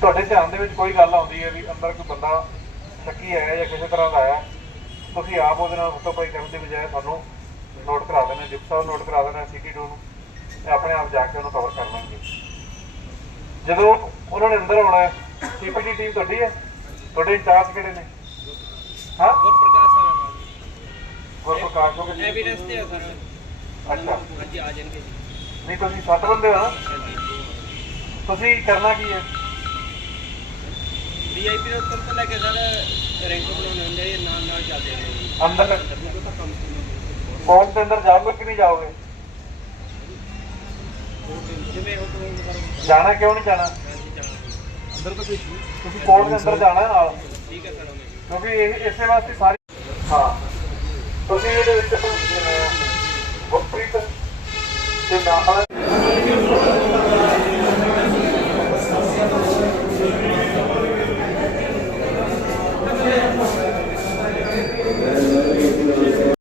ਤੁਹਾਡੇ ਧਿਆਨ ਦੇ ਵਿੱਚ ਕੋਈ ਗੱਲ ਆਉਂਦੀ ਹੈ ਵੀ ਅੰਦਰ ਕੋਈ ਬੰਦਾ ਸ਼ੱਕੀ ਹੈ ਜਾਂ ਕਿਸੇ ਤਰ੍ਹਾਂ ਦਾ ਹੈ ਤੁਸੀਂ ਆਪ ਉਹਦੇ ਨਾਲ ਫੋਟੋ ਪਾਈ ਕਰਨ ਦੀ ਬਜਾਏ ਸਾਨੂੰ ਨੋਟ ਕਰਾ ਦੇਣਾ ਜਿਪ ਸਾਹਿਬ ਨੋਟ ਕਰਾ ਦੇਣਾ ਸਿਟੀ 2 ਨੂੰ ਤੇ ਆਪਣੇ ਆਪ ਜਾ ਕੇ ਉਹਨੂੰ ਕਵਰ ਕਰ ਲਾਂਗੇ ਜਦੋਂ ਉਹਨਾਂ ਨੇ ਅੰਦਰ ਆਉਣਾ ਹੈ ਸੀਪੀਟੀ ਟੀਮ ਤੁਹਾਡੀ ਹੈ? ਤੁਹਾਡੇ ਇੰਚਾਰਜ ਕਿਹੜੇ ਨੇ? ਹਾਂ? ਗੁਰਪ੍ਰਕਾਸ਼ ਸਰ। ਗੁਰਪ੍ਰਕਾਸ਼ ਹੋ ਗਏ ਐਵੀਡੈਂਸ ਤੇ ਆ ਸਰ। ਅੱਛਾ। ਹਾਂਜੀ ਆ ਜਾਣਗੇ ਜੀ। ਨਹੀਂ ਤੁਸੀਂ ਸੱਤ ਬੰਦੇ ਹੋ ਨਾ? ਤੁਸੀਂ ਕਰਨਾ ਕੀ ਹੈ? ਵੀਆਈਪੀ ਦੇ ਤੋਂ ਲੈ ਕੇ ਸਰ ਰੈਂਕ ਬਣਾਉਣੇ ਹੁੰਦੇ ਆ ਨਾਲ ਨਾਲ ਚੱਲਦੇ ਨੇ ਜੀ ਅੰਦਰ ਫੋਨ ਦੇ ਅੰਦਰ ਜਾਓਗੇ ਕਿ ਨਹੀਂ ਜਾਓਗੇ? ਜਾਣਾ। ਕਿਉਂ ਨਹੀਂ ਜਾਣਾ? ਅੰਦਰ ਤਾਂ ਤੁਸੀਂ ਕੋਰਟ ਦੇ ਅੰਦਰ ਜਾਣਾ ਹੈ ਨਾਲ। ਠੀਕ ਹੈ ਸਰ ਕਿਉਂਕਿ ਇਹ ਇਸੇ ਵਾਸਤੇ ਸਾਰੀ ਹਾਂ। ਤੁਸੀਂ ਇਹਦੇ ਵਿੱਚ ਗੁਰਪ੍ਰੀਤ ਤੇ ਨਾਲ